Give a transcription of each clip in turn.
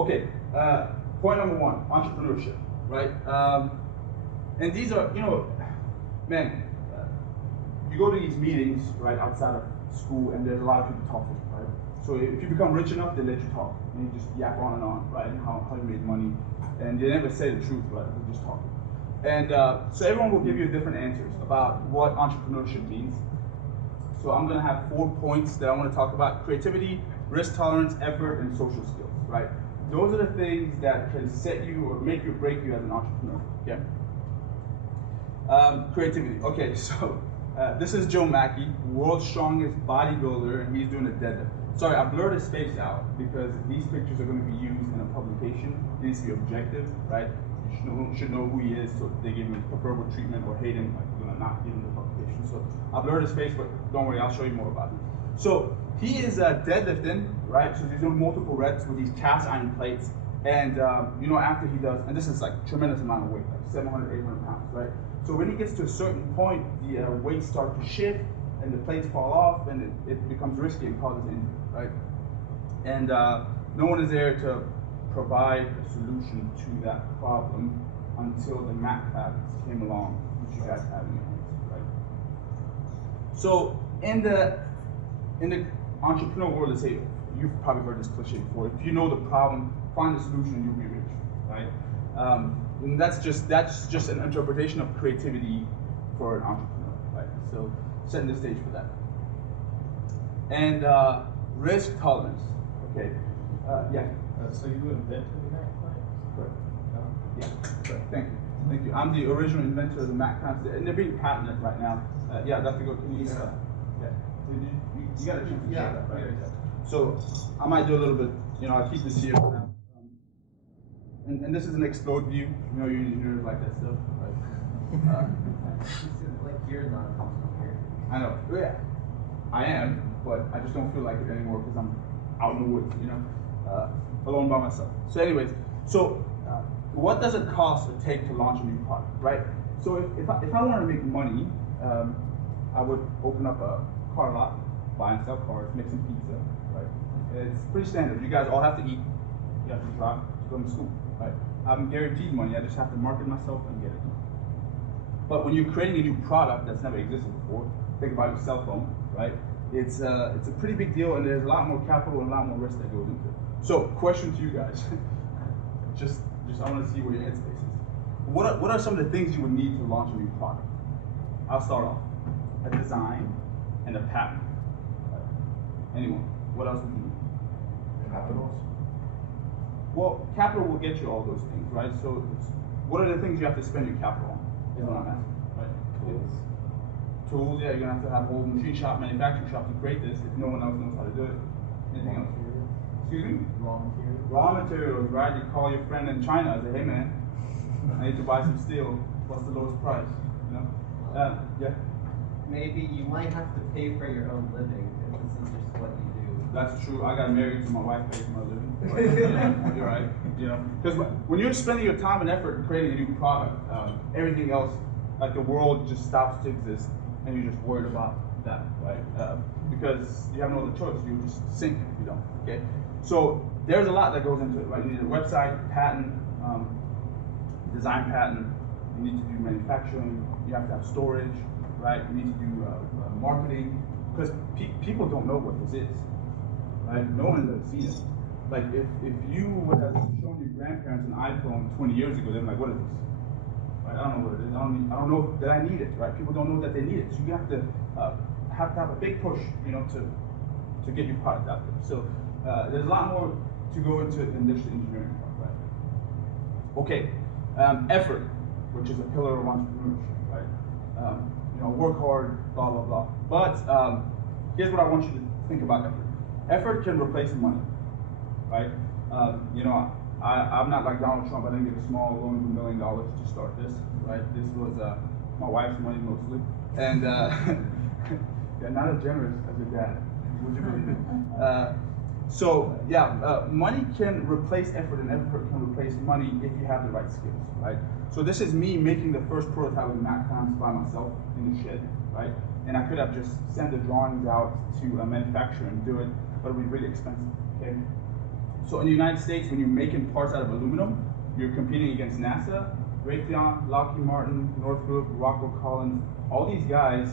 Okay, point number one, entrepreneurship, right? And these are, man, you go to these meetings, right, outside of school, and there's a lot of people talking, right? So if you become rich enough, they let you talk, and you just yap on and on, right, and how you made money, and they never say the truth, right, they just talk. And so everyone will give you different answers about what entrepreneurship means. So I'm gonna have 4 points that I wanna talk about: creativity, risk tolerance, effort, and social skills, right? Those are the things that can set you or make you or break you as an entrepreneur, okay? Creativity, okay, so this is Joe Mackey, world's strongest bodybuilder, and he's doing a deadlift. Sorry, I blurred his face out because these pictures are gonna be used in a publication. It needs to be objective, right? You should know who he is, so they give him preferable treatment or hate him, like we're gonna not give him the publication. So I blurred his face, but don't worry, I'll show you more about him. So he is deadlifting, right? So he's doing multiple reps with these cast iron plates, and after he does, and this is like tremendous amount of weight, like 700, 800 pounds, right? So when he gets to a certain point, the weights start to shift, and the plates fall off, and it becomes risky and causes injury, right? And no one is there to provide a solution to that problem until the Mack Clamps came along, which you guys have in your hands, right? So in the entrepreneur world, they say, you've probably heard this cliche before, if you know the problem, find the solution, you'll be rich, right? And that's just an interpretation of creativity for an entrepreneur, right? So setting the stage for that. And risk tolerance, okay, yeah. So you invented the Mack Clamps? Correct. Yeah, correct. Thank you. I'm the original inventor of the Mack Clamps, and they're being patented right now. Yeah, I'd have to go. Can you? Yeah. You got a chance to share that, right? Yeah. So I might do a little bit. I keep this here for now. And this is an explode view. You engineers like that stuff, right? Like you're not here. I know. Yeah, I am, but I just don't feel like it anymore because I'm out in the woods, alone by myself. So anyways, what does it cost or take to launch a new product, right? So if I wanted to make money, I would open up a car lot, buy and sell cars, make some pizza, right? It's pretty standard. You guys all have to eat. You have to drive to go to school, right? I'm guaranteed money. I just have to market myself and get it. But when you're creating a new product that's never existed before, think about your cell phone, right? It's a pretty big deal, and there's a lot more capital and a lot more risk that goes into it. So, question to you guys, just I want to see where your headspace is. What are some of the things you would need to launch a new product? I'll start off. A design and a patent. Right. Anyone? What else would you need? Capitals? Well, capital will get you all those things, right? So, what are the things you have to spend your capital on? Is what I'm asking, right? Tools, yeah, you're gonna have to have a whole machine shop, manufacturing shop to create this if no one else knows how to do it. Anything else? Excuse me? Raw materials? Raw materials, right? You call your friend in China and say, hey man, I need to buy some steel. What's the lowest price? Yeah? Maybe you might have to pay for your own living if this is just what you do. That's true. I got married to my wife pays for my living. But, you're right. Because when you're spending your time and effort in creating a new product, everything else, like the world just stops to exist, and you're just worried about that, right? Because you have no other choice. You just sink if you don't. Okay. So there's a lot that goes into it, right? You need a website, patent, design patent. You need to do manufacturing. You have to have storage, right? You need to do marketing, because people don't know what this is, right? No one has ever seen it. Like if you would have shown your grandparents an iPhone 20 years ago, they're like, what is this? Right? I don't know what it is. I don't know that I need it, right? People don't know that they need it. So you have to have a big push, to get your product out there. So there's a lot more to go into in this engineering part, right? Okay, effort, which is a pillar of entrepreneurship, right? Work hard, blah, blah, blah. But here's what I want you to think about effort. Effort can replace money, right? I'm not like Donald Trump. I didn't get a small loan of $1 million to start this, right? This was my wife's money mostly. And yeah, not as generous as your dad, would you believe it? Money can replace effort, and effort can replace money if you have the right skills, right? So this is me making the first prototype of Mack Clamps by myself in the shed, right? And I could have just sent the drawings out to a manufacturer and do it, but it would be really expensive, okay? So in the United States, when you're making parts out of aluminum, you're competing against NASA, Raytheon, Lockheed Martin, Northrop, Rockwell Collins. All these guys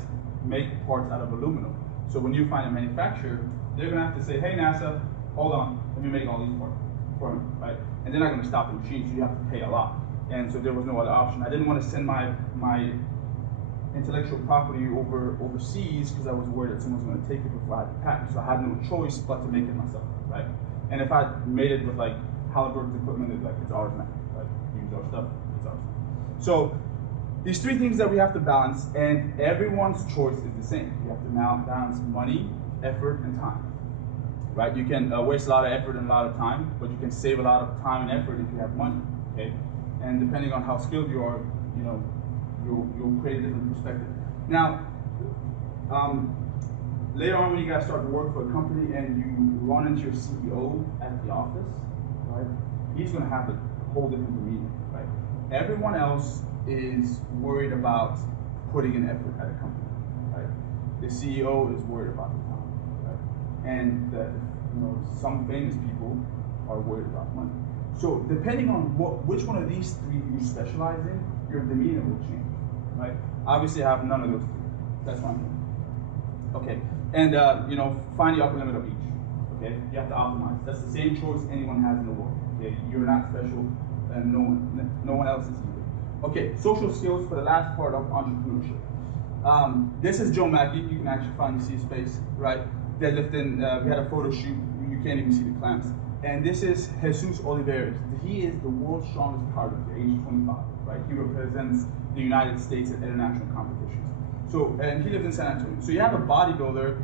make parts out of aluminum. So when you find a manufacturer, they're gonna have to say, hey NASA, hold on, let me make all these parts for me, right? And they're not gonna stop the machine, so you have to pay a lot. And so there was no other option. I didn't want to send my intellectual property overseas because I was worried that someone's going to take it before I had the patent. So I had no choice but to make it myself, right? And if I made it with like Halliburton's equipment, it's ours now. Like, use our stuff, it's ours. So these three things that we have to balance, and everyone's choice is the same. You have to now balance money, effort, and time, right? You can waste a lot of effort and a lot of time, but you can save a lot of time and effort if you have money, okay? And depending on how skilled you are, you know, you'll create a different perspective. Now, later on when you guys start to work for a company and you run into your CEO at the office, right? He's gonna have a whole different demeanor, right? Everyone else is worried about putting in effort at a company, right? The CEO is worried about the time, right? And some famous people are worried about money. So depending on which one of these three you specialize in, your demeanor will change, right? Obviously, I have none of those three. That's fine. Okay, and find the upper limit of each. Okay, you have to optimize. That's the same choice anyone has in the world. Okay, you're not special, and no one else is either. Okay, social skills for the last part of entrepreneurship. This is Joe Mackey. You can actually finally see his face, right? Deadlifting. We had a photo shoot. You can't even see the clamps. And this is Jesus Oliveras. He is the world's strongest powerlifter, age 25, right? He represents the United States at international competitions. So, and he lives in San Antonio. So you have a bodybuilder,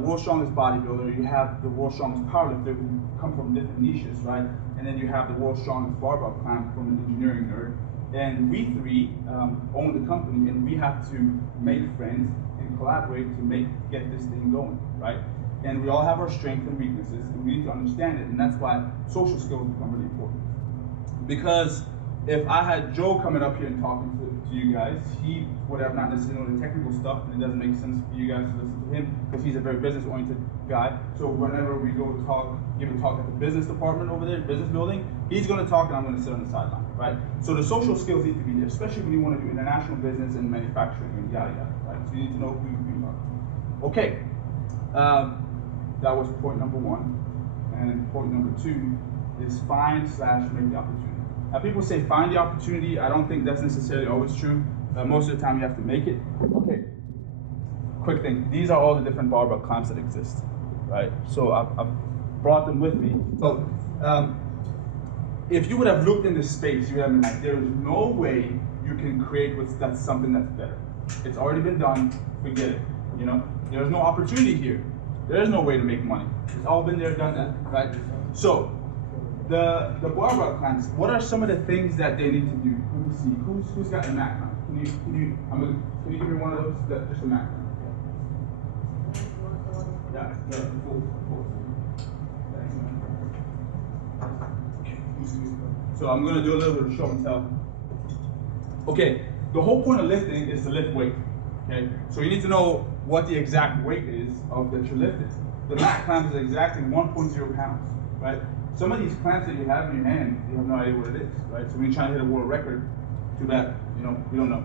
world's strongest bodybuilder. You have the world's strongest powerlifter who come from different niches, right? And then you have the world's strongest barbell clamp from an engineering nerd. And we three own the company, and we have to make friends and collaborate to get this thing going, right? And we all have our strengths and weaknesses, and we need to understand it, and that's why social skills become really important. Because if I had Joe coming up here and talking to you guys, he would have not necessarily know the technical stuff, and it doesn't make sense for you guys to listen to him, because he's a very business-oriented guy. So whenever we go give a talk at the business department over there, business building, he's gonna talk and I'm gonna sit on the sideline, right? So the social skills need to be there, especially when you wanna do international business and manufacturing and yada yada, right? So you need to know who you are. Okay. That was point number one. And point number two is find/make the opportunity. Now people say find the opportunity. I don't think that's necessarily always true. Most of the time you have to make it. Okay, quick thing. These are all the different barbell clamps that exist, right? So I've brought them with me. So if you would have looked in this space, you would have been like, there is no way you can create that's something that's better. It's already been done, forget it. You know, there's no opportunity here. There's no way to make money. It's all been there, done that, right? So, the barbell clamps, what are some of the things that they need to do? Let me see, who's got a Mack clamp? Can you give me one of those? Just a Mack clamp. Yeah, full. So I'm gonna do a little bit of show and tell. Okay, the whole point of lifting is to lift weight. Okay, so you need to know what the exact weight is that you're lifting. The Mack clamp is exactly 1.0 pounds, right? Some of these clamps that you have in your hand, you have no idea what it is, right? So when you're trying to hit a world record, too bad, we don't know.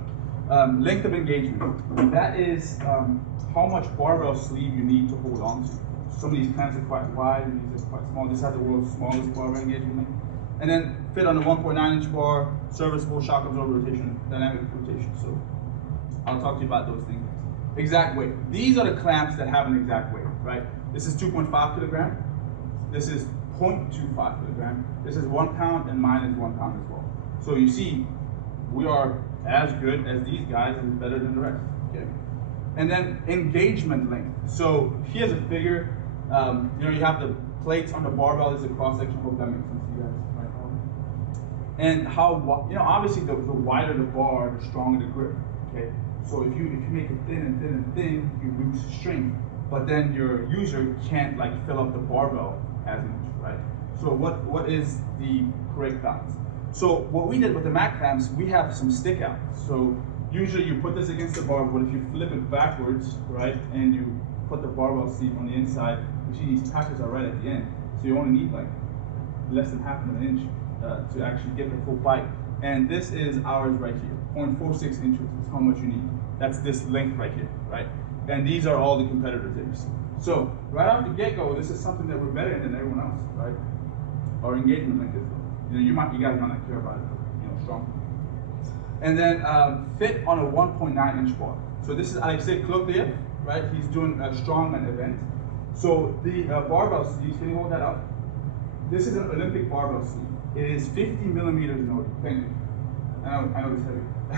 Length of engagement. That is how much barbell sleeve you need to hold on to. Some of these clamps are quite wide, and these are quite small. This has the world's smallest barbell engagement length. And then fit on the 1.9-inch bar, serviceable shock absorber rotation, dynamic rotation. So I'll talk to you about those things. Exact weight. These are the clamps that have an exact weight, right? This is 2.5 kilogram. This is 0.25 kilogram. This is 1 pound, and mine is 1 pound as well. So you see, we are as good as these guys and better than the rest. Okay. And then engagement length. So here's a figure. You have the plates on the barbell. This is a cross section. Hope that makes sense to you guys. And how, obviously the wider the bar, the stronger the grip. Okay. So if you make it thin and thin and thin, you lose strength. But then your user can't fill up the barbell as much, right? So what is the correct balance? So what we did with the Mack clamps, we have some stick out. So usually you put this against the bar, but if you flip it backwards, right, and you put the barbell sleeve on the inside, you see these patches are right at the end. So you only need less than half of an inch to actually get the full bite. And this is ours right here, 0.46 inches is how much you need. That's this length right here, right? And these are all the competitors that you see. So right off the get-go, this is something that we're better in than everyone else, right? Our engagement length is, you guys might not care about it, but strong. And then fit on a 1.9 inch bar. So this is Alexei Kloklev, right? He's doing a strongman event. So the barbell sleeves, can you hold that up? This is an Olympic barbell sleeve. It is 50 millimeters in order. Thank you. I know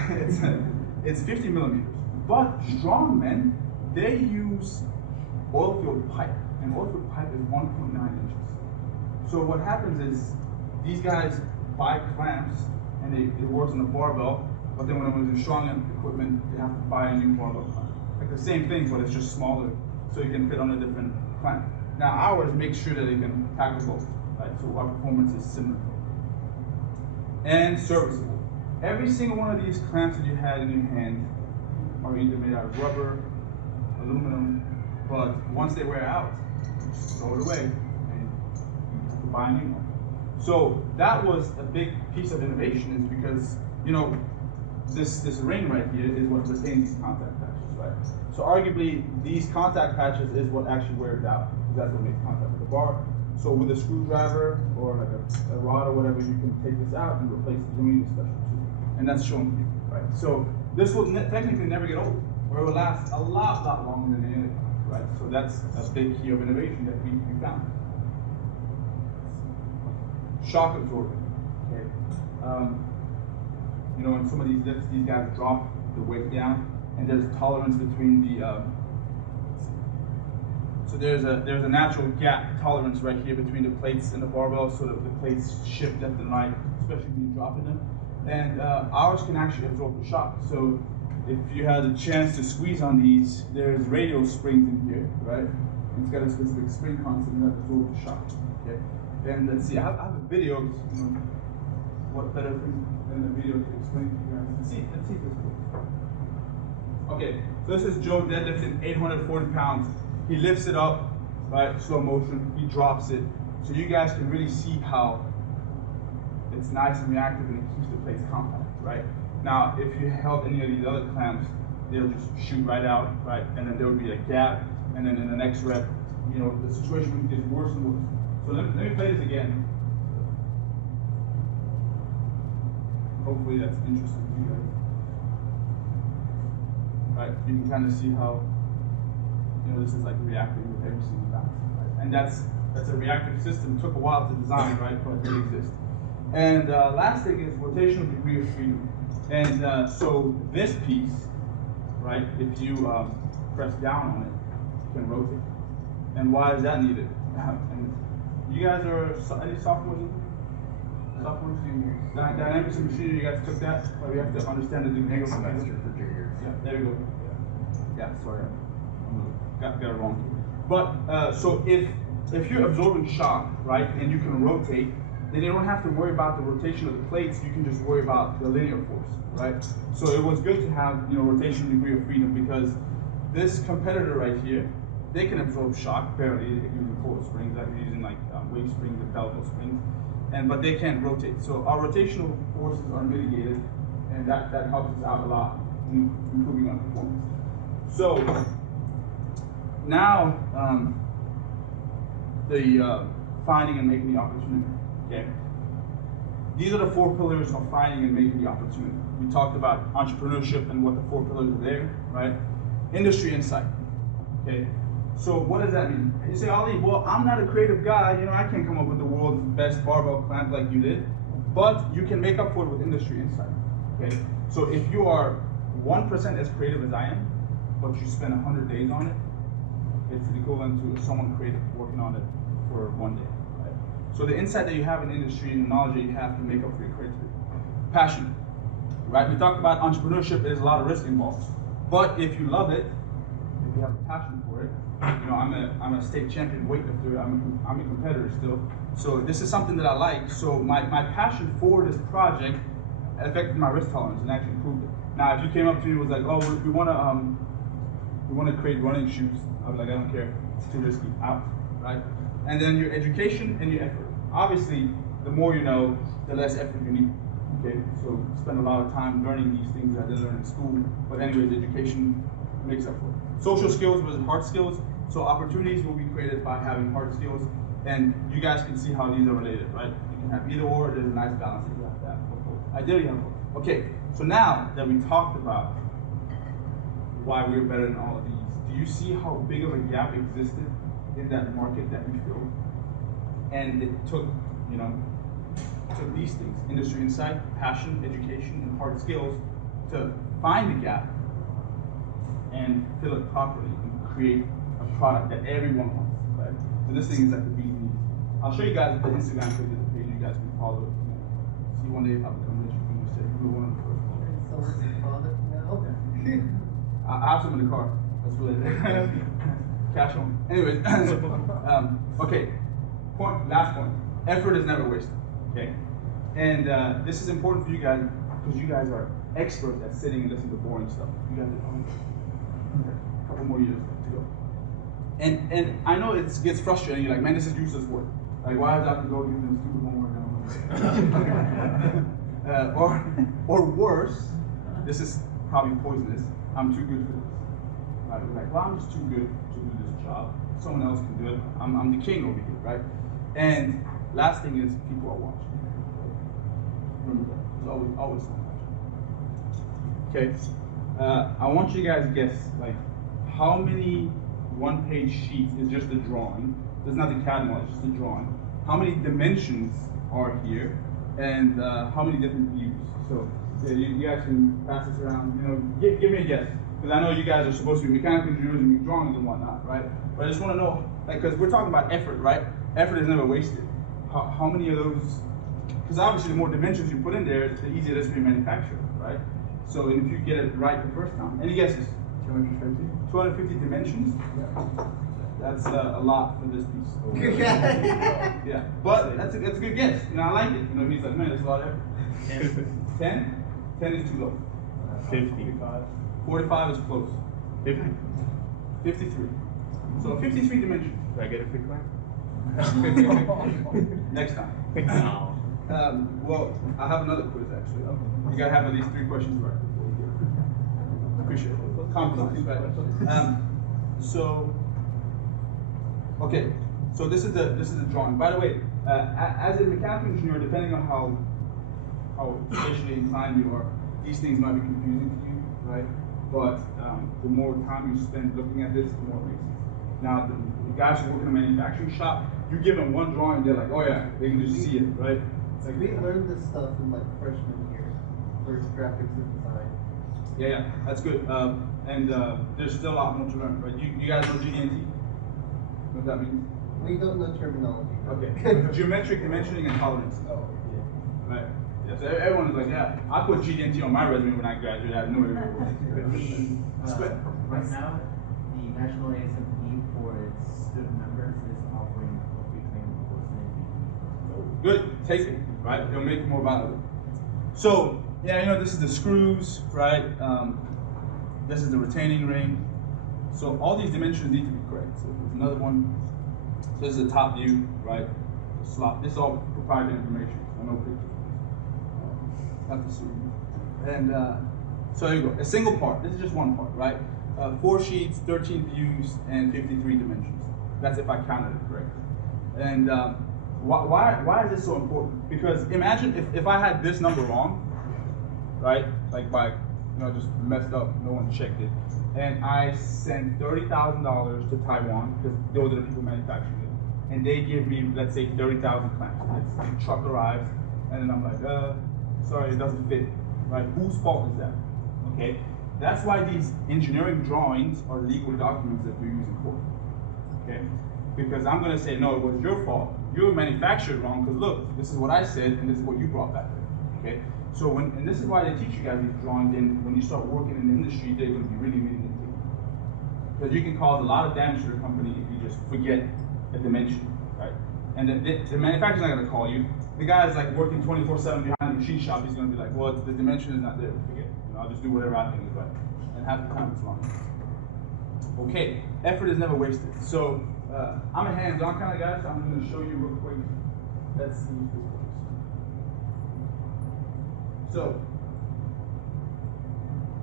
it's heavy. It's 50 millimeters. But strongmen, they use oil-filled pipe, and oil-filled pipe is 1.9 inches. So what happens is these guys buy clamps, and it works on the barbell, but then when it was in strong equipment, they have to buy a new barbell clamp. Like the same thing, but it's just smaller, so you can fit on a different clamp. Now ours makes sure that it can tackle both, right? So our performance is similar. And serviceable. Every single one of these clamps that you had in your hand are either made out of rubber, aluminum, but once they wear out, you just throw it away and you have to buy a new one. So that was a big piece of innovation, is because this ring right here is what retains these contact patches, right? So arguably these contact patches is what actually wears out, because that's what makes contact with the bar. So with a screwdriver or like a rod or whatever, you can take this out and replace it. You don't need a special tool, and that's shown to you, right? So this will technically never get old, or it will last a lot longer than anything, right? So that's a big key of innovation that we found. Shock absorber. Okay. In some of these lifts, these guys drop the weight down, and there's tolerance between the. So there's a natural gap tolerance right here between the plates and the barbell, so that the plates shift left and right, especially when you're dropping them. And ours can actually absorb the shock. So if you had a chance to squeeze on these, there's radial springs in here, right? It's got a specific spring constant that absorbs the shock. Okay. And let's see, I have a video. What better thing than a video to explain to you guys? Let's see if this works. Okay, so this is Joe deadlifting 840 pounds. He lifts it up, right, slow motion, he drops it. So you guys can really see how it's nice and reactive and it keeps the plates compact, right? Now, if you held any of these other clamps, they'll just shoot right out, right? And then there would be a gap, and then in the next rep, the situation would get worse and worse. So let me play this again. Hopefully that's interesting to you guys. Right, you can kind of see how this is like reacting with every single bounce, right? And that's a reactive system. It took a while to design, right, but it exists. And last thing is rotational degree of freedom. And so this piece, right, if you press down on it, you can rotate. And why is that needed? And you guys are any sophomores? Sophomores, juniors. Dynamics and machinery, you guys took that? Or you have to understand the degree of semester for juniors. Yeah, there you go. Yeah, sorry. Got it wrong. But so if you're absorbing shock, right, and you can rotate, then you don't have to worry about the rotation of the plates. You can just worry about the linear force, right? So it was good to have rotational degree of freedom, because this competitor right here, they can absorb shock barely using coil springs, like we're using like wave springs and pelvic springs, but they can't rotate. So our rotational forces are mitigated, and that helps us out a lot in improving our performance. So now the finding and making the opportunity. Okay. These are the 4 pillars of finding and making the opportunity. We talked about entrepreneurship and what the 4 pillars are there, right? Industry insight. Okay. So what does that mean? You say, Ali, well, I'm not a creative guy. I can't come up with the world's best barbell clamp like you did, but you can make up for it with industry insight. Okay. So if you are 1% as creative as I am, but you spend 100 days on it, it's equivalent to someone creative working on it for 1 day. Right? So the insight that you have in the industry and the knowledge that you have can make up for your creativity. Passion, right? We talked about entrepreneurship. There's a lot of risk involved, but if you love it, if you have a passion for it, I'm a state champion weightlifter. I'm a competitor still. So this is something that I like. So my passion for this project affected my risk tolerance and actually improved it. Now, if you came up to me and was like, oh, we want to create running shoes, I'd be like, I don't care. It's too risky. Out, right? And then your education and your effort. Obviously, the more you know, the less effort you need. Okay, so spend a lot of time learning these things that they learn in school. But anyways, education makes up for it. Social skills versus hard skills. So opportunities will be created by having hard skills, and you guys can see how these are related, right? You can have either or. There's a nice balance if you have that. Ideally, you have both. Okay, so now that we talked about why we're better than all of these, do you see how big of a gap existed in that market that we filled? And it took, you know, took these things: industry insight, passion, education, and hard skills to find the gap and fill it properly and create a product that everyone wants, right? So this thing is like the bee's knees. I'll show you guys the Instagram page of the page. You guys can follow it. You know, see one day if I become rich, you can just say you're one of the first ones. So what's the product now? I have some in the car. That's related. Cash on. Anyways, okay. Last point. Effort is never wasted. Okay. And this is important for you guys because you guys are experts at sitting and listening to boring stuff. You guys are a couple more years to go. And I know it gets frustrating. You're like, man, this is useless work. Like, why does I have to go do this stupid homework? Or worse, this is probably poisonous. I'm too good for this. Like, well, I'm just too good to do this job. Someone else can do it. I'm the king over here, right? And last thing is, people are watching. Remember that. There's always someone watching. Okay. I want you guys to guess, like, how many one-page sheets is just a drawing? There's not the CAD model, it's just a drawing. How many dimensions are here, and how many different views? So yeah, you guys can pass this around. You know, give me a guess, because I know you guys are supposed to be mechanical engineers and make drawings and whatnot, right? But I just want to know, like, because we're talking about effort, right? Effort is never wasted. How many of those? Because obviously, the more dimensions you put in there, the easier it is for you to manufacture, right? So if you get it right the first time, any guesses? 250. 250 dimensions? Yeah. That's a lot for this piece. Yeah, but that's a good guess. You know, I like it. You know, he's like, man, that's a lot of effort. 10? 10 is too low. 50. 45 is close. 50. 53. So 53 dimensions. Do I get a free clap? Next time. No. Well, I have another quiz actually. You gotta have at least 3 questions right before you get it. Appreciate it. Compromise, right? So, okay. So this is the drawing. By the way, as a mechanical engineer, depending on how spatially inclined you are, these things might be confusing to you, right? But the more time you spend looking at this, the more it makes sense. Now, the guys who work in a manufacturing shop, you give them one drawing, they're like, oh yeah, they can just see it, right? Like, we learned this stuff in like freshman year for graphics and design. Yeah, that's good. And there's still a lot more to learn, right? You guys know GDNT? What that means? We don't know terminology. Okay. Geometric dimensioning and tolerance. Oh, yeah. Right. Yeah, so everyone is like, yeah, I put GDNT on my resume when I graduated. I knew it. Right now, the National ASME for its student members is offering a free training course in Good, take it, right? It'll make it more valuable. So, yeah, you know, this is the screws, right? This is the retaining ring. So all these dimensions need to be correct. So there's another one. So this is the top view, right? The slot. This is all proprietary information. So no pictures. Not the suit. And so there you go. A single part. This is just one part, right? 4 sheets, 13 views, and 53 dimensions. That's if I counted it correctly. And why is this so important? Because imagine if I had this number wrong, right? Like just messed up, no one checked it. And I sent $30,000 to Taiwan, because those are the people manufacturing it. And they give me, let's say, 30,000 clamps. The truck arrives, and then I'm like, sorry, it doesn't fit, right? Whose fault is that? Okay, that's why these engineering drawings are legal documents that we're using for. Okay, because I'm gonna say, no, it was your fault. You manufactured it wrong, because look, this is what I said, and this is what you brought back. Okay, so and this is why they teach you guys these drawings, and when you start working in the industry, they're gonna be really, really into it. Because you can cause a lot of damage to the company if you just forget a dimension, right? And the manufacturer's not gonna call you. The guy's like working 24/7 behind the machine shop. He's gonna be like, well, the dimension is not there. Forget it. You know, I'll just do whatever I think is right. And half the time it's wrong. Okay, effort is never wasted. So I'm a hands-on kind of guy, so I'm gonna show you real quick. Let's see if this works. So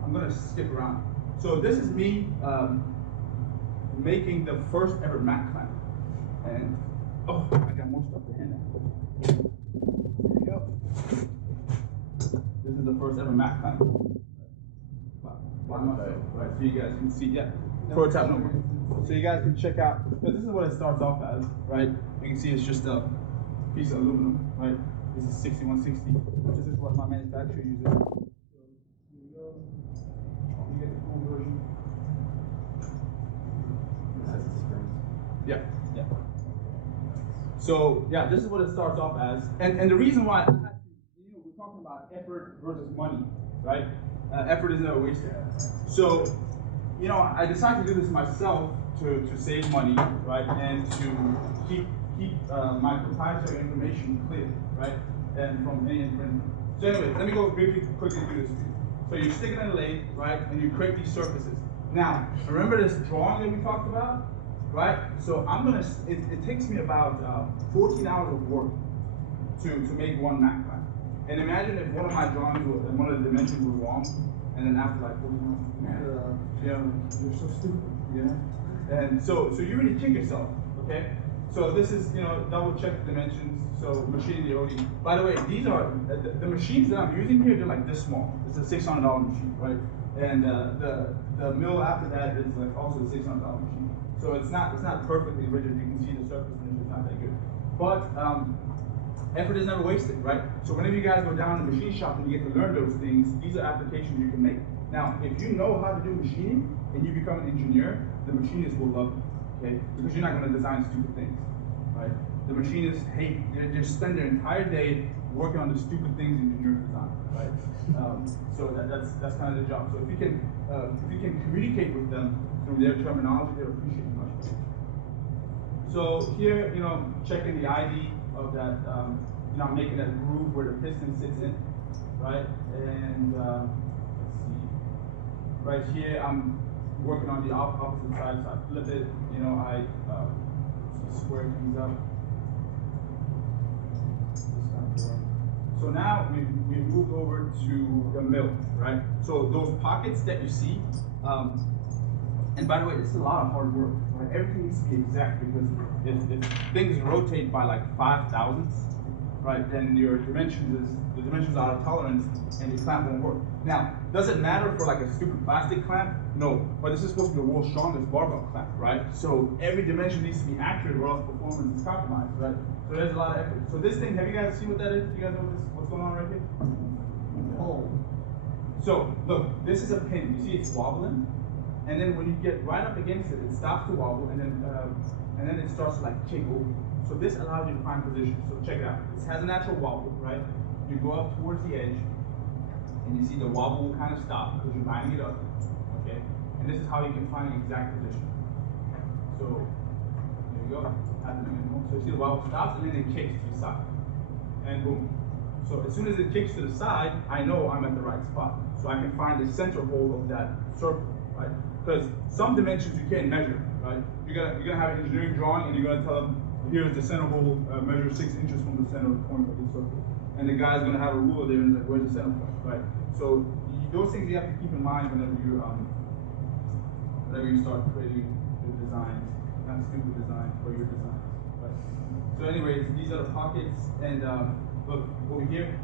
I'm gonna skip around. So this is me making the first ever Mack clamp. And oh, I got more stuff to hand out. There you go. This is the first ever Mack clamp. By myself, right? So you guys can see, yeah, prototype number. So you guys can check out, but this is what it starts off as, right? You can see it's just a piece of aluminum, right? This is 6160. This is what my manufacturer uses. So here we go. You get the full version. That's the springs. Yeah, yeah. So yeah, this is what it starts off as, and the reason why I had to, we're talking about effort versus money, right? Effort is never wasted. So, I decided to do this myself to save money, right, and to keep my proprietary information clear, right, and from any infringement. So anyway, let me go quickly do this for you. So you stick it in a lathe, right, and you create these surfaces. Now, remember this drawing that we talked about, right? So it takes me about 14 hours of work to make one Mack clamp. And imagine if one of my drawings, one of the dimensions was wrong, and then after like 14 hours, you're so stupid, And so you really kick yourself, okay? So this is, double check the dimensions. So machine the OD. By the way, these are the machines that I'm using here. They're like this small. It's a $600 machine, right? And the mill after that is like also a $600 machine. So it's not perfectly rigid. You can see the surface finish is not that good, but effort is never wasted, right? So whenever you guys go down to the machine shop and you get to learn those things, these are applications you can make. Now, if you know how to do machining and you become an engineer, the machinists will love you, okay? Because you're not going to design stupid things, right? The machinists hate, they just spend their entire day working on the stupid things engineers design, right? So that's kind of the job. So if you can communicate with them through their terminology, they'll appreciate it much more. So here, checking the ID of that, I'm making that groove where the piston sits in, right? And let's see, right here, I'm working on the opposite side, so I flip it, I square things up. So now we've moved over to the mill, right? So those pockets that you see, and by the way, this is a lot of hard work, right? Everything needs to be exact, because if things rotate by like 5 thousandths, right, then your the dimensions are out of tolerance and your clamp won't work. Now, does it matter for like a stupid plastic clamp? No, but this is supposed to be the world's strongest barbell clamp, right? So every dimension needs to be accurate or else performance is compromised, right? So there's a lot of effort. So this thing, have you guys seen what that is? You guys know what's going on right here? Oh. So look, this is a pin. You see it's wobbling, and then when you get right up against it, it stops to wobble, and then it starts to like kick over. So this allows you to find position. So check it out. This has a natural wobble, right? You go up towards the edge, and you see the wobble will kind of stop because you're lining it up, okay? And this is how you can find the exact position. So there you go. So you see the wobble stops, and then it kicks to the side, and boom. So as soon as it kicks to the side, I know I'm at the right spot. So I can find the center hole of that circle, right? Because some dimensions you can't measure, right? You're gonna have an engineering drawing, and you're gonna tell them, here's the center hole, measure 6 inches from the center point of the circle. And the guy's gonna have a ruler there and like, where's the center point, right? So those things you have to keep in mind whenever you start creating your designs, not stupid designs, but your designs, right? So anyways, these are the pockets, and look over here,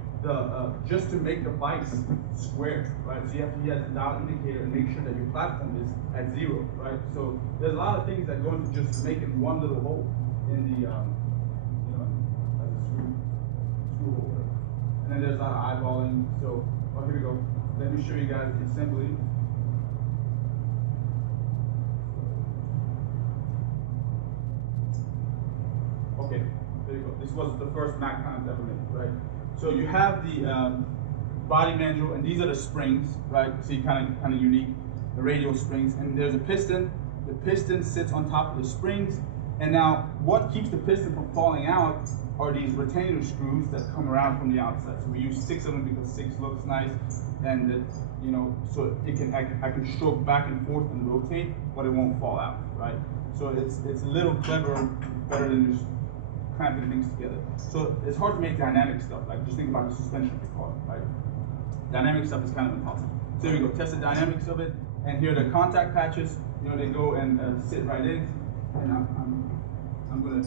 just to make the vise square, right? So you have to use the dial indicator and make sure that your platform is at 0, right? So there's a lot of things that go into just making one little hole in the, like a screw hole. And then there's a lot of eyeballing. So, here we go. Let me show you guys the assembly. Okay, there you go. This was the first Mack clamp ever made, right? So you have the body mandrel, and these are the springs, right? See, kind of unique, the radial springs, and there's a piston. The piston sits on top of the springs, and now what keeps the piston from falling out are these retainer screws that come around from the outside. So we use 6 of them because 6 looks nice, and it, so it can I can stroke back and forth and rotate, but it won't fall out, right? So it's a little clever, better than just clamping things together. So it's hard to make dynamic stuff. Like just think about the suspension of the car, right? Dynamic stuff is kind of impossible. So here we go, test the dynamics of it, and here are the contact patches. You know, they go and sit right in, and I'm gonna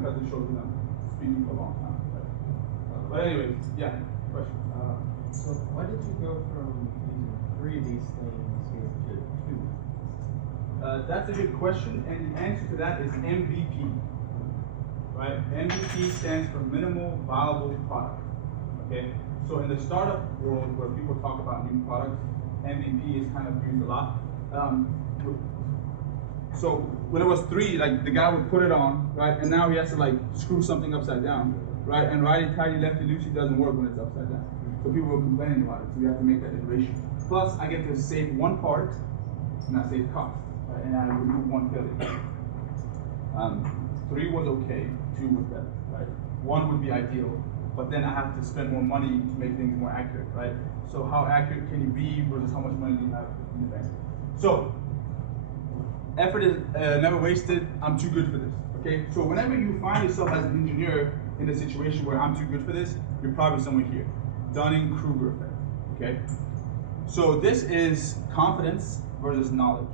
cut this short because I'm speaking for a long time. But anyways, yeah, question. So why did you go from using 3 of these things here to 2? That's a good question, and the answer to that is MVP. Right? MVP stands for minimal viable product. Okay? So in the startup world where people talk about new products, MVP is kind of used a lot. So when it was 3, like the guy would put it on, right? And now he has to like screw something upside down, right? And righty-tighty, lefty-loosey doesn't work when it's upside down. So people were complaining about it. So we have to make that iteration. Plus, I get to save 1 part, and I save cost, right? And I remove 1 failure. 3 was okay, 2 was better, right? 1 would be ideal, but then I have to spend more money to make things more accurate, right? So how accurate can you be versus how much money do you have in the bank? So, effort is never wasted. I'm too good for this, okay? So whenever you find yourself as an engineer in a situation where I'm too good for this, you're probably somewhere here. Dunning-Kruger effect, okay? So this is confidence versus knowledge,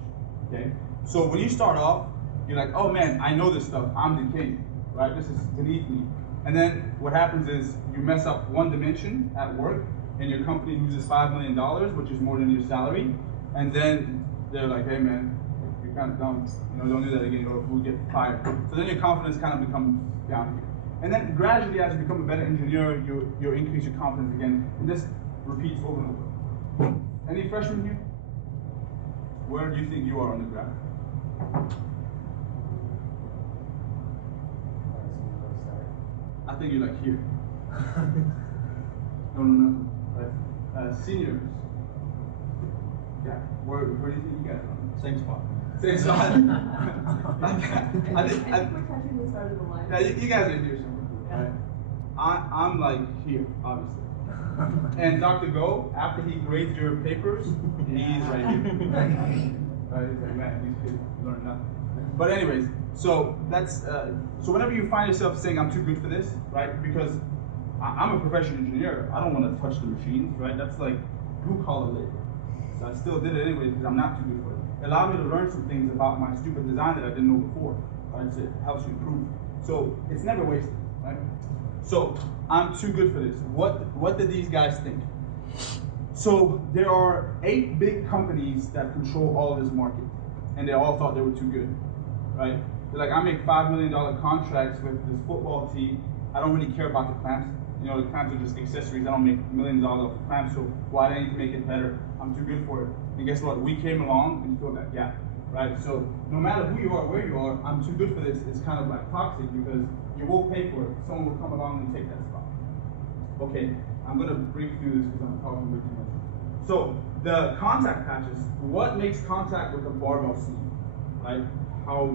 okay? So when you start off, you're like, oh man, I know this stuff, I'm the king, right? This is beneath me. And then what happens is you mess up 1 dimension at work and your company loses $5 million, which is more than your salary. And then they're like, hey man, you're kind of dumb, you know, don't do that again or we'll get fired. So then your confidence kind of becomes down here. And then gradually as you become a better engineer, you increase your confidence again. And this repeats over and over. Any freshmen here? Where do you think you are on the graph? I think you're like here. No. Right. Seniors. Yeah. Where do you think you guys are? Same spot. Same spot. I think we're touching the start of the line. Yeah, you guys are here somewhere. Right? I'm like here, obviously. And Dr. Go, after he grades your papers, he's right here. Right? He's like, man, these kids learn nothing. But anyways, so that's so whenever you find yourself saying I'm too good for this, right? Because I'm a professional engineer, I don't want to touch the machines, right? That's like blue collar labor. So I still did it anyways because I'm not too good for it. It allowed me to learn some things about my stupid design that I didn't know before, right? So it helps you improve. So it's never wasted, right? So I'm too good for this. What did these guys think? So there are 8 big companies that control all of this market, and they all thought they were too good, right? They're like, I make $5 million contracts with this football team. I don't really care about the clamps. You know, the clamps are just accessories. I don't make millions of dollars off the clamps, so why do I need to make it better? I'm too good for it. And guess what? We came along and filled that gap, right? So no matter who you are, where you are, I'm too good for this. It's kind of like toxic because you will pay for it. Someone will come along and take that spot. Okay, I'm gonna brief through this because I'm talking way too much. So the contact patches. What makes contact with the barbell sleeve, right? How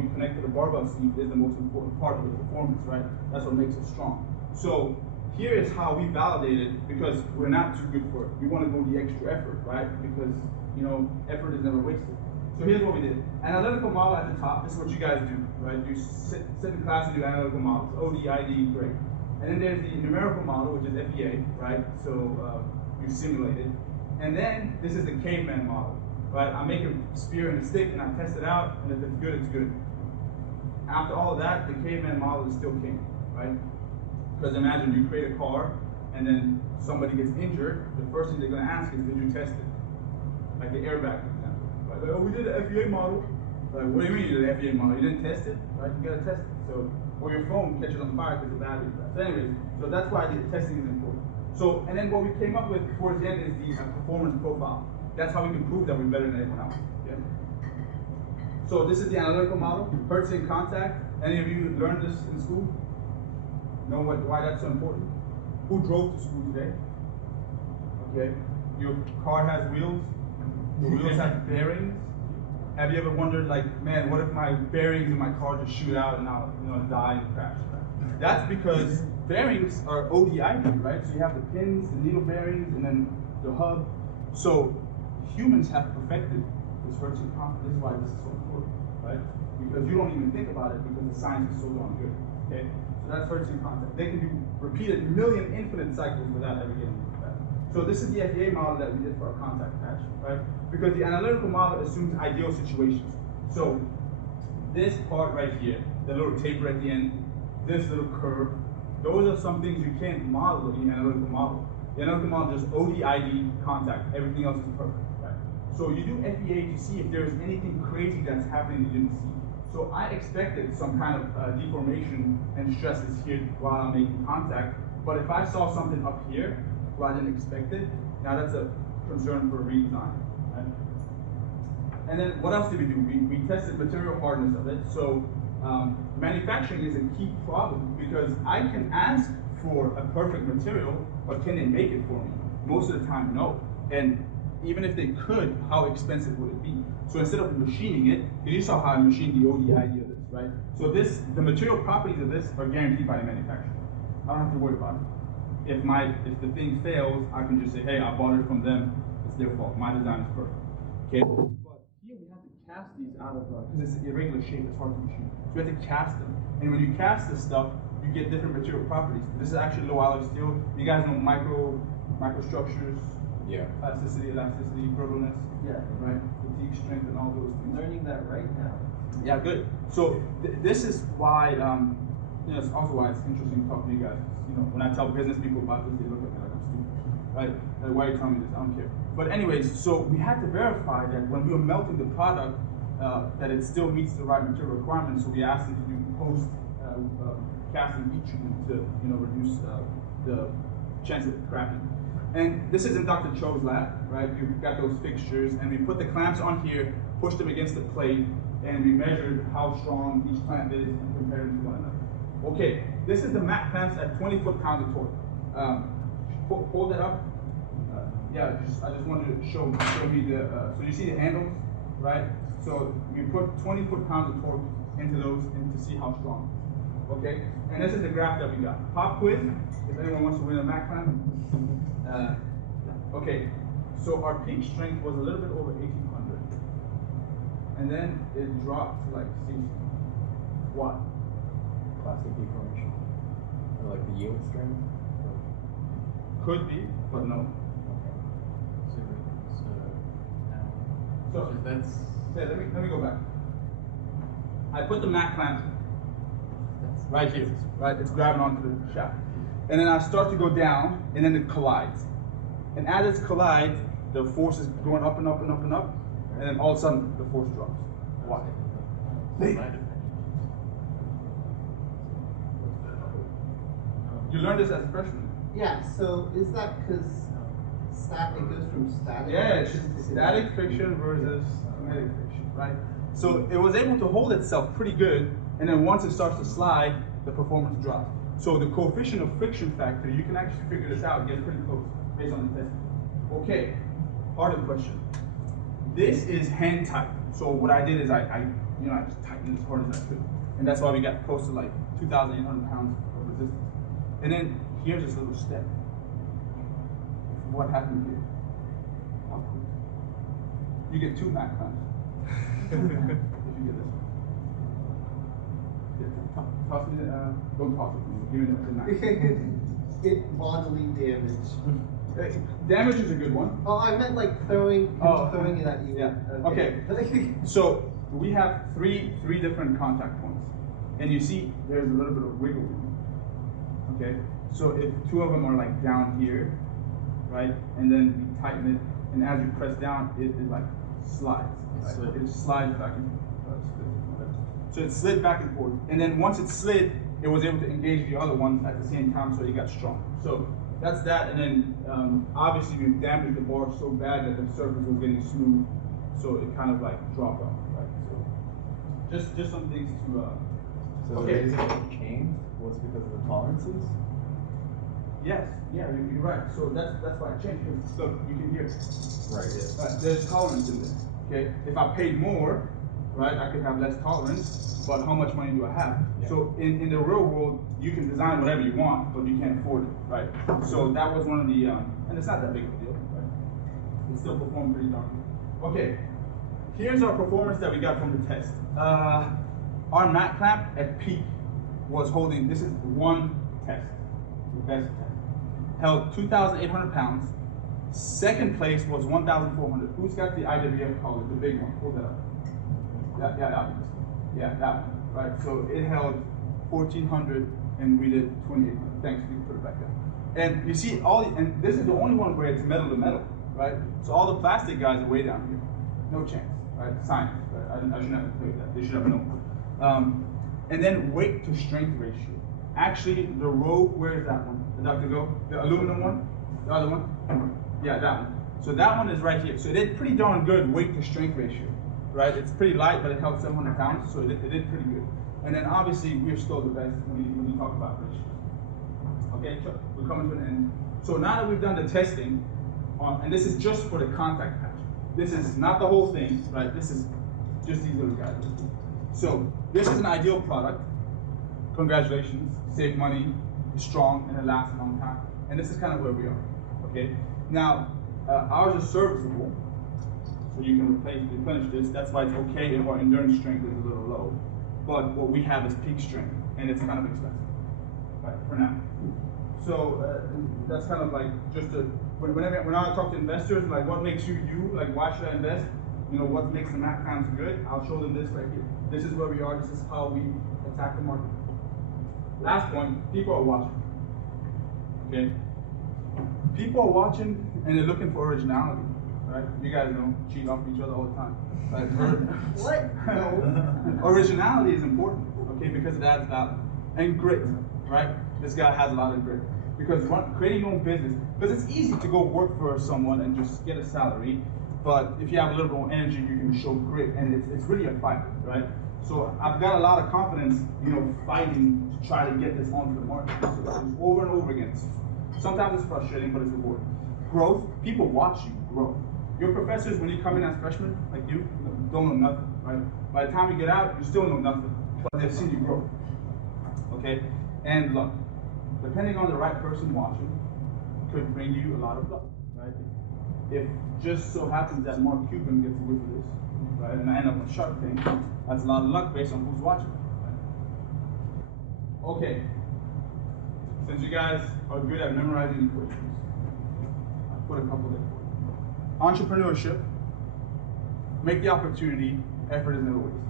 you connect to the barbell sleeve is the most important part of the performance, right? That's what makes it strong. So here is how we validate it because we're not too good for it. We want to go the extra effort, right? Because, you know, effort is never wasted. So here's what we did. Analytical model at the top, this is what you guys do, right? You sit in class and do analytical models. OD, ID, great. And then there's the numerical model, which is FEA, right? So you simulate it. And then this is the caveman model, right? I make a spear and a stick and I test it out, and if it's good, it's good. After all of that, the caveman model is still king, right? Because imagine you create a car and then somebody gets injured, the first thing they're gonna ask is, did you test it? Like the airbag, for example. Right? Like, oh, we did the FEA model. Like, what do you mean you did the FEA model? You didn't test it, right? You gotta test it. So, or your phone catches on fire because the battery's bad. So anyways, so that's why the testing is important. So, and then what we came up with towards the end is the performance profile. That's how we can prove that we're better than anyone else. Yeah? So this is the analytical model, hertz in contact. Any of you learned this in school? Know why that's so important? Who drove to school today? Okay. Your car has wheels. The wheels have bearings. Have you ever wondered, like, man, what if my bearings in my car just shoot out and I'll, you know, die and crash? Right? That's because bearings are ODID, right? So you have the pins, the needle bearings, and then the hub. So humans have perfected this hertz in contact. This is why this is so important, right? Because you don't even think about it because the science is so darn good. Okay. That's hertz in contact. They can be repeated million infinite cycles without ever getting bad. So this is the FEA model that we did for our contact patch, right? Because the analytical model assumes ideal situations. So this part right here, the little taper at the end, this little curve, those are some things you can't model in the analytical model. The analytical model is just OD, ID, contact, everything else is perfect, right? So you do FEA to see if there's anything crazy that's happening you didn't see. So I expected some kind of deformation and stresses here while I'm making contact, but if I saw something up here where I didn't expect it, now that's a concern for redesign, right? And then what else did we do? We tested material hardness of it. So manufacturing is a key problem because I can ask for a perfect material, but can they make it for me? Most of the time, no. And even if they could, how expensive would it be? So instead of machining it, you saw how I machined the ODI of this, right? So the material properties of this are guaranteed by the manufacturer. I don't have to worry about it. If the thing fails, I can just say, hey, I bought it from them. It's their fault. My design is perfect. Okay. But here we have to cast these out of because it's irregular shape. It's hard to machine. So we have to cast them. And when you cast this stuff, you get different material properties. This is actually low alloy steel. You guys know microstructures. Yeah. Plasticity, elasticity, brittleness. Yeah. Right. Fatigue strength and all those things. Learning that right now. Yeah, good. So this is why it's also why it's interesting to talk to you guys. You know, when I tell business people about this, they look at me like I'm stupid, right? Like, why are you telling me this? I don't care. But anyways, so we had to verify that when we were melting the product, that it still meets the right material requirements. So we asked them to do post casting heat treatment to reduce the chance of cracking. And this is in Dr. Cho's lab, right? You've got those fixtures, and we put the clamps on here, pushed them against the plate, and we measured how strong each clamp is and compared them to one another. Okay, this is the Mack Clamps at 20 foot-pounds of torque. Hold that up. I just wanted to show me the, so you see the handles, right? So we put 20 foot-pounds of torque into those and to see how strong. Okay, and this is the graph that we got. Pop quiz, if anyone wants to win a Mack Clamp. Okay, so our peak strength was a little bit over 1800. And then it dropped to like 60. Why? Plastic deformation. Or like the yield strength? Could be, but no. So that's let me go back. I put the Mack clamp right here, right? It's grabbing onto the shaft. And then I start to go down, and then it collides. And as it collides, the force is going up and up and up and up, and then all of a sudden the force drops. Why? You learned this as a freshman. Yeah, so is that because it goes from static? Yeah, it's static friction versus kinetic friction, right? So it was able to hold itself pretty good, and then once it starts to slide, the performance drops. So the coefficient of friction factor, you can actually figure this out and get pretty close based on the test. Okay, harder question. This is hand tight. So what I did is I just tightened as hard as I could. And that's why we got close to like 2,800 pounds of resistance. And then here's this little step. What happened here? How cool. You get 2 Mack clamps. If you get this. Toss me the, don't toss it. Give me the Mack. It bodily damage. Damage is a good one. Oh, I meant like throwing it at you. Yeah. Okay. So we have three different contact points, and you see there's a little bit of wiggle room. Okay. So if 2 of them are like down here, right, and then you tighten it, and as you press down, it like slides. Right? It slides back and forth. So it slid back and forth, and then once it slid, it was able to engage the other ones at the same time, so it got strong. So that's that, and then obviously we damaged the bar so bad that the surface was getting smooth, so it kind of like dropped off, right? So just some things to. So okay. the reason it changed was because of the tolerances? Yes, yeah, you're right. So that's why it changed. So you can hear it. Right. Yeah. There's tolerance in this. Okay, if I paid more, right, I could have less tolerance. But how much money do I have? Yeah. So in the real world, you can design whatever you want, but you can't afford it, right? So that was one of the, and it's not that big of a deal, right? It still performed pretty darn good. Okay, here's our performance that we got from the test. Our Mack clamp at peak was holding, this is one test, the best test, held 2,800 pounds Second place was 1,400. Who's got the IWF collar, the big one? Hold that up. Yeah, that one. Yeah, that one. Right. So it held 1,400, and we did 2,800. Thanks. You can put it back down. And you see and this is the only one where it's metal to metal, right? So all the plastic guys are way down here. No chance, right? Science. Right? I shouldn't have to tell you that. They should have known. And then weight to strength ratio. Actually, the row, where is that one? The Dr. Go? The aluminum one? The other one? Yeah, that one. So that one is right here. So it did pretty darn good weight to strength ratio, right? It's pretty light, but it held 700 pounds, so it did pretty good. And then obviously, we're still the best when you talk about ratios. Okay, we're coming to an end. So now that we've done the testing, and this is just for the contact patch. This is not the whole thing, right? This is just these little guys. So this is an ideal product. Congratulations, save money, it's strong, and it lasts a long time. And this is kind of where we are, okay? Now, ours is serviceable, so you can replenish this. That's why it's okay if our endurance strength is a little low. But what we have is peak strength, and it's kind of expensive, right, for now. So that's kind of like just when I talk to investors, like what makes you you, like why should I invest? You know, what makes the Mack Clamps good? I'll show them this right here. This is where we are, this is how we attack the market. Last point, people are watching, okay? People are watching and they're looking for originality, right? You guys know, cheat off each other all the time. Right? What? No. Originality is important, okay, because it adds value. And grit, right? This guy has a lot of grit. Because creating your own business, because it's easy to go work for someone and just get a salary, but if you have a little bit more energy, you can show grit, and it's really a fight, right? So I've got a lot of confidence, you know, fighting to try to get this onto the market. So it's over and over again. Sometimes it's frustrating, but it's rewarding. Growth, people watch you grow. Your professors, when you come in as freshmen, like you, don't know nothing, right? By the time you get out, you still know nothing, but they've seen you grow, okay? And luck. Depending on the right person watching, could bring you a lot of luck, right? If just so happens that Mark Cuban gets a whiff of this, right, and I end up on Shark Tank, that's a lot of luck based on who's watching, right? Okay, since you guys are good at memorizing equations, I'll put a couple there. Entrepreneurship, make the opportunity, effort is never wasted,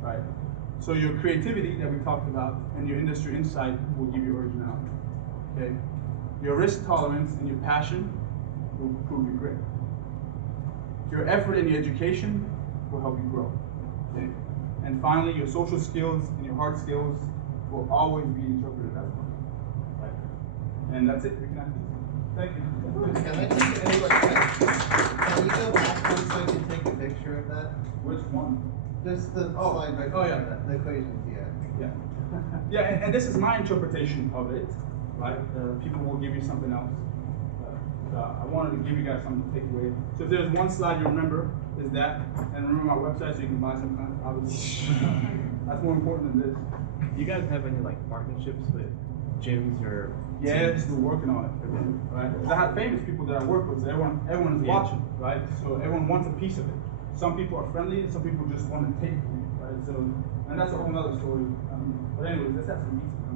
right? So your creativity that we talked about and your industry insight will give you originality, okay? Your risk tolerance and your passion will prove you great. Your effort and your education will help you grow, okay? And finally, your social skills and your hard skills will always be interpreted as one, right? And that's it, we can end. Thank you. Can I just can you go back one so I can take a picture of that? Which one? Just the slide right oh, before yeah. that, the equations, yeah. Yeah. Yeah, and this is my interpretation of it, right? People will give you something else. I wanted to give you guys something to take away. So if there's one slide you remember, is that, and remember my website so you can buy some plants, obviously. That's more important than this. Do you guys have any like partnerships with gyms or? Yes, we're working on it, right? Because I have famous people that I work with, so everyone is watching, right? So everyone wants a piece of it. Some people are friendly, and some people just want to take it, right? So, and that's a whole nother story. But anyways, let's have some pizza.